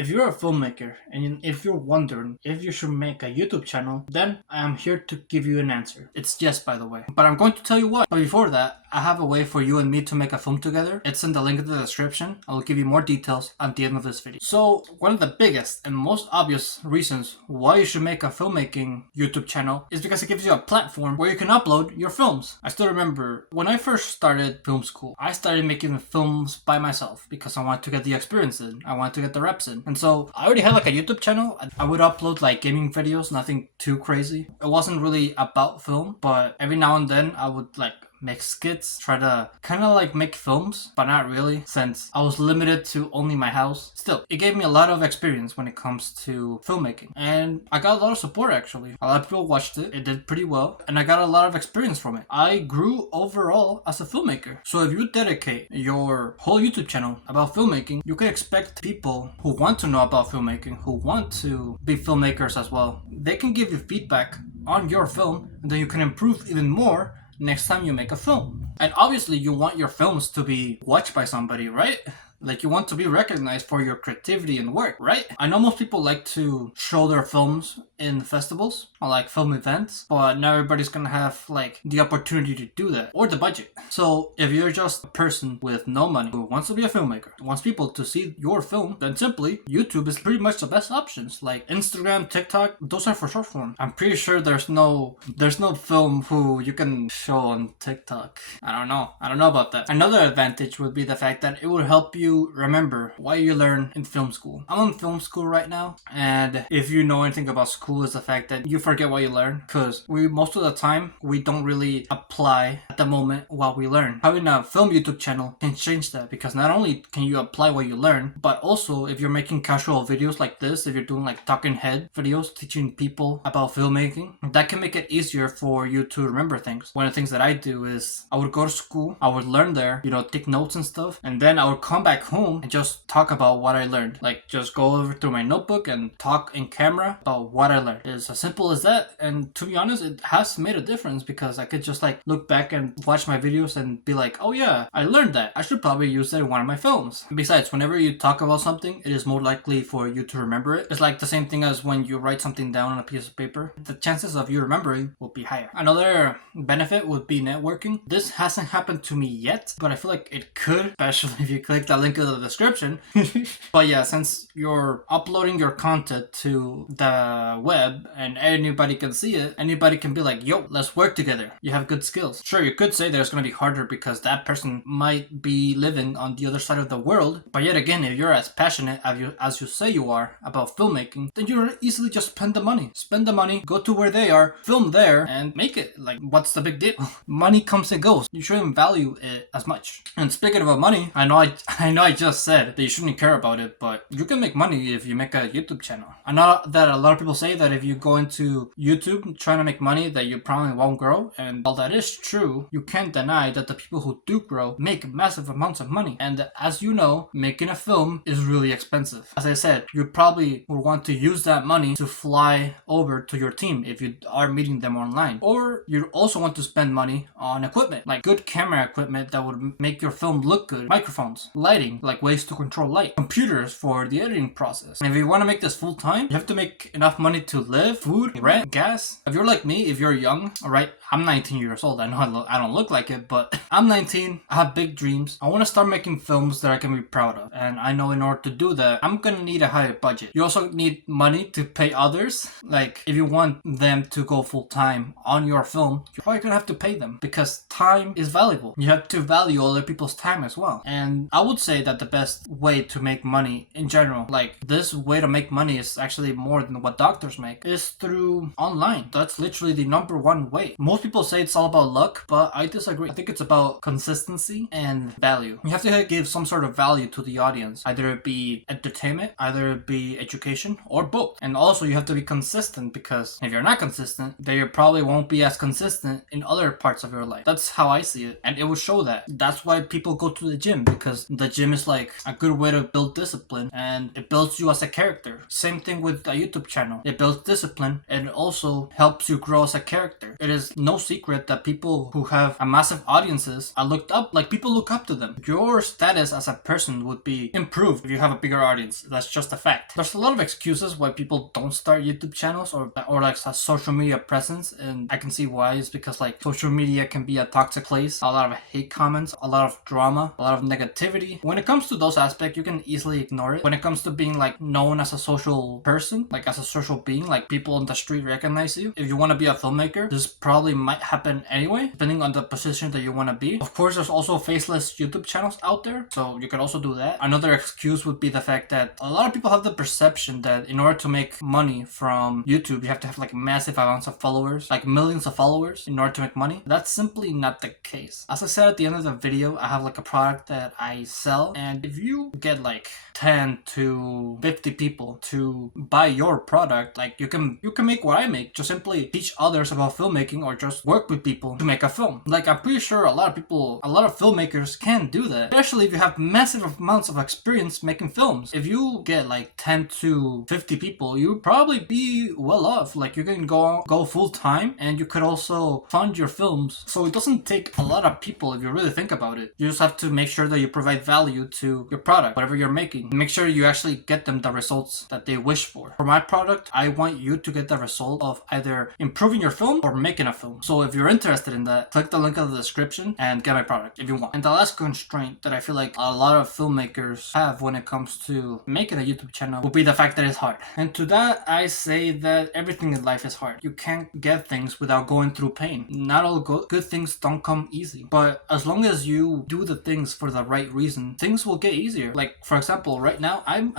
If you're a filmmaker and if you're wondering if you should make a YouTube channel, then I am here to give you an answer. It's yes, by the way. But I'm going to tell you why. But before that, I have a way for you and me to make a film together. It's in the link in the description. I will give you more details at the end of this video. So, one of the biggest and most obvious reasons why you should make a filmmaking YouTube channel is because it gives you a platform where you can upload your films. I still remember when I first started film school, I started making films by myself because I wanted to get the experience in. I wanted to get the reps in. And so I already had like a YouTube channel. I would upload like gaming videos, nothing too crazy. It wasn't really about film, but every now and then I would like make skits, try to kind of like make films, but not really since I was limited to only my house. Still, it gave me a lot of experience when it comes to filmmaking, and I got a lot of support actually. A lot of people watched it, it did pretty well, and I got a lot of experience from it. I grew overall as a filmmaker. So if you dedicate your whole YouTube channel about filmmaking, you can expect people who want to know about filmmaking, who want to be filmmakers as well. They can give you feedback on your film, and then you can improve even more next time you make a film. And obviously you want your films to be watched by somebody, right? Like you want to be recognized for your creativity and work, right? I know most people like to show their films in festivals or like film events, but not everybody's gonna have like the opportunity to do that or the budget. So if you're just a person with no money who wants to be a filmmaker, wants people to see your film, then simply YouTube is pretty much the best options. Like Instagram, TikTok, those are for short form. I'm pretty sure there's no film who you can show on TikTok. I don't know about that. Another advantage would be the fact that it would help you remember what you learn in film school. I'm in film school right now, and if you know anything about school, is the fact that you forget what you learn, because most of the time we don't really apply at the moment what we learn. Having a film YouTube channel can change that, because not only can you apply what you learn, but also if you're making casual videos like this, if you're doing like talking head videos teaching people about filmmaking, that can make it easier for you to remember things. One of the things that I do is I would go to school, I would learn there, take notes and stuff, and then I would come back home and just talk about what I learned. Like just go over through my notebook and talk in camera about what I learned. It's as simple as that, and to be honest, it has made a difference because I could just like look back and watch my videos and be like, oh yeah, I learned that. I should probably use that in one of my films. Besides, whenever you talk about something, it is more likely for you to remember it. It's like the same thing as when you write something down on a piece of paper. The chances of you remembering will be higher. Another benefit would be networking. This hasn't happened to me yet, but I feel like it could, especially if you click that link in the description. But yeah, since you're uploading your content to the web and anybody can see it, anybody can be like, yo, let's work together. You have good skills. Sure, you could say that it's going to be harder because that person might be living on the other side of the world, but yet again, if you're as passionate as you say you are about filmmaking, then you easily just spend the money, go to where they are, film there, and make it. Like, what's the big deal? Money comes and goes. You shouldn't value it as much. And speaking about money, I know I just said that you shouldn't care about it, but you can make money if you make a YouTube channel. I know that a lot of people say that if you go into YouTube trying to make money that you probably won't grow, and while that is true, you can't deny that the people who do grow make massive amounts of money. And as you know, making a film is really expensive. As I said, you probably would want to use that money to fly over to your team if you are meeting them online. Or you also want to spend money on equipment, like good camera equipment that would make your film look good, microphones, lighting, like ways to control light, computers for the editing process. And if you want to make this full time, you have to make enough money to live, food, rent, gas. If you're like me, if you're young, alright, I'm 19 years old. I know I don't look like it, but I'm 19. I have big dreams. I want to start making films that I can be proud of. And I know in order to do that, I'm gonna need a higher budget. You also need money to pay others. Like, if you want them to go full time on your film, you're probably gonna have to pay them because time is valuable. You have to value other people's time as well. And I would say that the best way to make money in general, like this way to make money is actually more than what doctors make, is through online. That's literally the number one way. Most people say it's all about luck, but I disagree. I think it's about consistency and value. You have to give some sort of value to the audience, either it be entertainment, either it be education, or both. And also you have to be consistent, because if you're not consistent, then you probably won't be as consistent in other parts of your life. That's how I see it, and it will show that. That's why people go to the gym, because the gym gym is like a good way to build discipline, and it builds you as a character. Same thing with a YouTube channel. It builds discipline and it also helps you grow as a character. It is no secret that people who have a massive audiences are looked up, like people look up to them. Your status as a person would be improved if you have a bigger audience. That's just a fact. There's a lot of excuses why people don't start YouTube channels or like a social media presence, and I can see why. It's because like social media can be a toxic place, a lot of hate comments, a lot of drama, a lot of negativity. When it comes to those aspects, you can easily ignore it. When it comes to being like known as a social person, like as a social being, like people on the street recognize you. If you want to be a filmmaker, this probably might happen anyway, depending on the position that you want to be. Of course, there's also faceless YouTube channels out there, so you can also do that. Another excuse would be the fact that a lot of people have the perception that in order to make money from YouTube, you have to have like massive amounts of followers, like millions of followers in order to make money. That's simply not the case. As I said at the end of the video, I have like a product that I sell, and if you get like 10 to 50 people to buy your product, like you can make what I make. Just simply teach others about filmmaking or just work with people to make a film. Like I'm pretty sure a lot of filmmakers can do that, especially if you have massive amounts of experience making films. If you get like 10 to 50 people, you'd probably be well off. Like you can go full time, and you could also fund your films. So it doesn't take a lot of people if you really think about it. You just have to make sure that you provide value to your product, whatever you're making. Make sure you actually get them the results that they wish for. For my product, I want you to get the result of either improving your film or making a film. So if you're interested in that, click the link in the description and get my product if you want. And the last constraint that I feel like a lot of filmmakers have when it comes to making a YouTube channel will be the fact that it's hard. And to that, I say that everything in life is hard. You can't get things without going through pain. Not all good things don't come easy. But as long as you do the things for the right reason, things will get easier. Like for example, right now I'm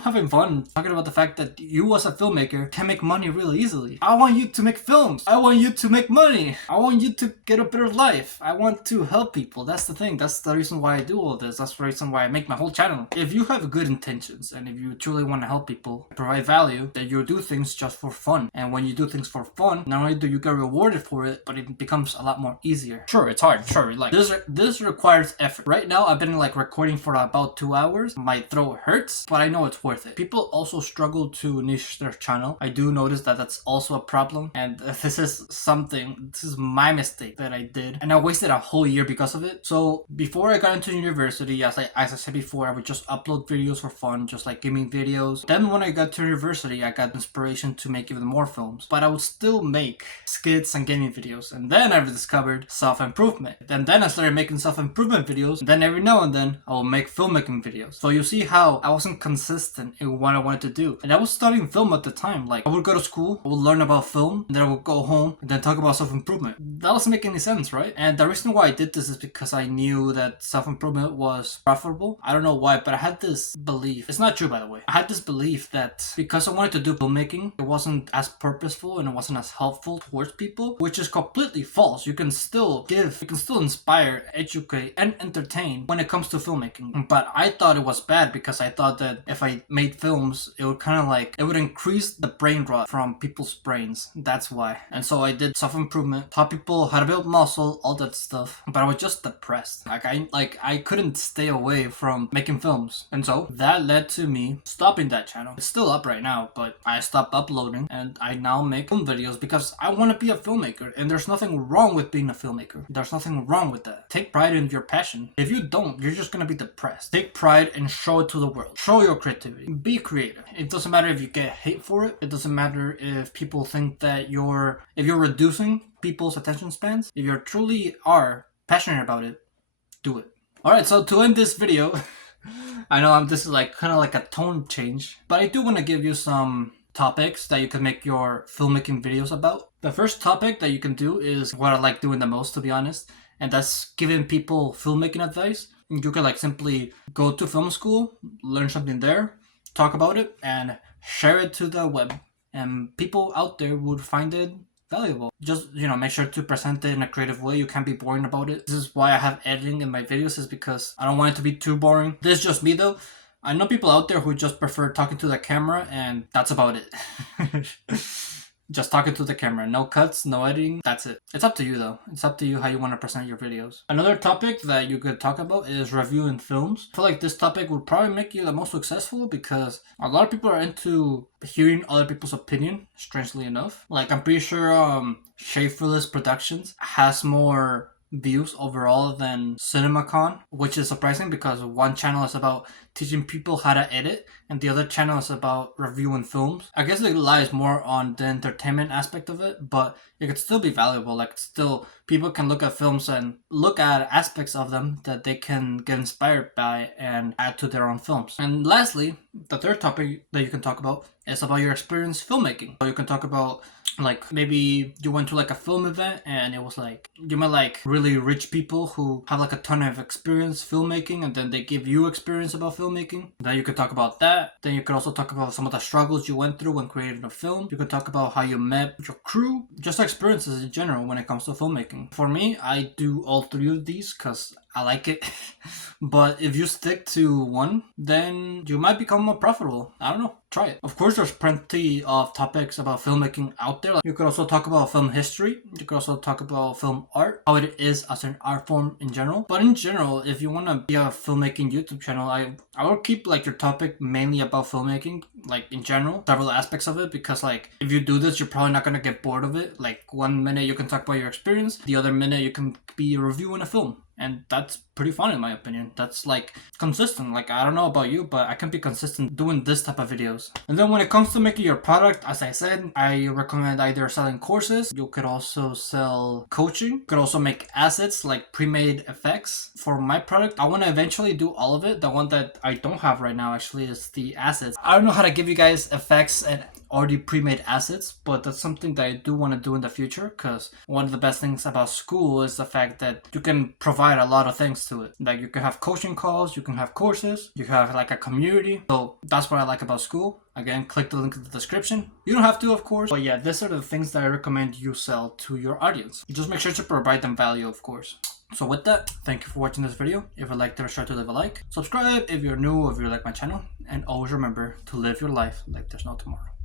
having fun talking about the fact that you as a filmmaker can make money really easily. I want you to make films. I want you to make money. I want you to get a better life. I want to help people. That's the thing. That's the reason why I do all this. That's the reason why I make my whole channel. If you have good intentions and if you truly want to help people, provide value, then you do things just for fun. And when you do things for fun, not only do you get rewarded for it, but it becomes a lot more easier. Sure, it's hard. Sure, like this requires effort. Right now, I've been like recording for about 2 hours. My throat hurts, but I know it's worth it. People also struggle to niche their channel. I do notice that that's also a problem, and this is my mistake that I did, and I wasted a whole year because of it. So before I got into university, as I said before, I would just upload videos for fun, just like gaming videos. Then when I got to university, I got inspiration to make even more films, but I would still make skits and gaming videos. And then I discovered self-improvement, and then I started making self-improvement videos, and then every now and then I will make filmmaking videos. So you see how I wasn't consistent in what I wanted to do. And I was studying film at the time. Like I would go to school, I would learn about film, and then I would go home and then talk about self-improvement. That doesn't make any sense, right? And the reason why I did this is because I knew that self-improvement was profitable. I don't know why, but I had this belief. It's not true, by the way. I had this belief that because I wanted to do filmmaking, it wasn't as purposeful and it wasn't as helpful towards people, which is completely false. You can still inspire, educate, and entertain when it comes to filmmaking. But I thought it was bad because I thought that if I made films, it would increase the brain rot from people's brains. That's why. And so I did self-improvement, taught people how to build muscle, all that stuff. But I was just depressed. I couldn't stay away from making films. And so that led to me stopping that channel. It's still up right now, but I stopped uploading and I now make film videos because I want to be a filmmaker, and there's nothing wrong with being a filmmaker. There's nothing wrong with that. Take pride in your passion. If you don't, you're just gonna be depressed. Take pride and show it to the world. Show your creativity. Be creative. It doesn't matter if you get hate for it. It doesn't matter if people think that if you're reducing people's attention spans. If you truly are passionate about it, do it. Alright, so to end this video, I know this is like kind of like a tone change, but I do want to give you some topics that you can make your filmmaking videos about. The first topic that you can do is what I like doing the most, to be honest, and that's giving people filmmaking advice. You can like simply go to film school, learn something there, talk about it, and share it to the web. And people out there would find it valuable. Just, make sure to present it in a creative way. You can't be boring about it. This is why I have editing in my videos, is because I don't want it to be too boring. This is just me though. I know people out there who just prefer talking to the camera, and that's about it. Just talking to the camera. No cuts, no editing. That's it. It's up to you though. It's up to you how you want to present your videos. Another topic that you could talk about is reviewing films. I feel like this topic would probably make you the most successful because a lot of people are into hearing other people's opinion, strangely enough. Like I'm pretty sure Schaeferless Productions has more views overall than CinemaCon, which is surprising because one channel is about teaching people how to edit and the other channel is about reviewing films. I guess it lies more on the entertainment aspect of it, but it could still be valuable. Like still people can look at films and look at aspects of them that they can get inspired by and add to their own films. And lastly, the third topic that you can talk about is about your experience filmmaking. So you can talk about like maybe you went to like a film event and it was like you met like really rich people who have like a ton of experience filmmaking and then they give you experience about filmmaking. Then you could talk about that. Then you could also talk about some of the struggles you went through when creating a film. You could talk about how you met your crew, just experiences in general when it comes to filmmaking. For me, I do all three of these because I like it. But if you stick to one, then you might become more profitable. I don't know. Try it. Of course, there's plenty of topics about filmmaking out there. You could also talk about film history. You could also talk about film art, how it is as an art form in general. But in general, if you want to be a filmmaking YouTube channel, I will keep like your topic mainly about filmmaking, like in general, several aspects of it. Because like if you do this, you're probably not gonna get bored of it. Like 1 minute you can talk about your experience, the other minute you can be reviewing a film. And that's pretty fun in my opinion. That's like consistent. Like I don't know about you, but I can be consistent doing this type of videos. And then when it comes to making your product, as I said, I recommend either selling courses. You could also sell coaching. You could also make assets like pre-made effects. For my product, I want to eventually do all of it. The one that I don't have right now actually is the assets. I don't know how to give you guys effects and already pre-made assets, but that's something that I do want to do in the future because one of the best things about school is the fact that you can provide a lot of things to it. Like you can have coaching calls, you can have courses, you can have like a community. So that's what I like about school. Again, click the link in the description. You don't have to, of course, but yeah, these are the things that I recommend you sell to your audience. Just make sure to provide them value, of course. So with that, thank you for watching this video. If you liked it, be sure to leave a like. Subscribe if you're new or if you like my channel. And always remember to live your life like there's no tomorrow.